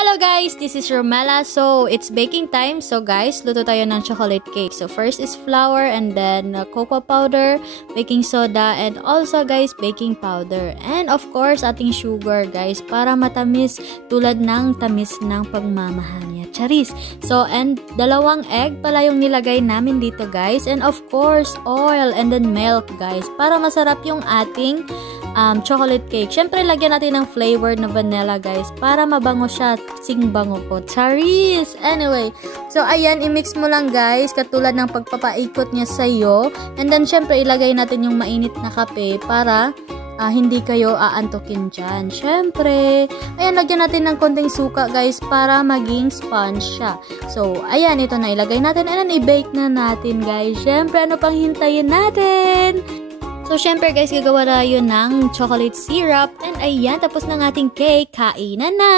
Hello guys, this is Romella. So, it's baking time. So guys, luto tayo ng chocolate cake. So, first is flour and then cocoa powder, baking soda, and also guys, baking powder. And of course, ating sugar guys, para matamis tulad ng tamis ng pagmamahal niya. Charis. So, and dalawang egg pala yung nilagay namin dito guys. And of course, oil and then milk guys, para masarap yung ating chocolate cake. Syempre, lagyan natin ng flavor na vanilla, guys, para mabango siya. Sing bango po. Charis! Anyway, so, ayan, i-mix mo lang, guys, katulad ng pagpapaikot niya sa'yo. And then, syempre, ilagay natin yung mainit na kape para hindi kayo aantukin dyan. Syempre, ayan, lagyan natin ng konting suka, guys, para maging sponge siya. So, ayan, ito na ilagay natin. And then, i-bake na natin, guys. Syempre, ano pang hintayin natin? So, syempre guys, gagawa tayo ng chocolate syrup. And ayan, tapos ng ating cake. Kainan na!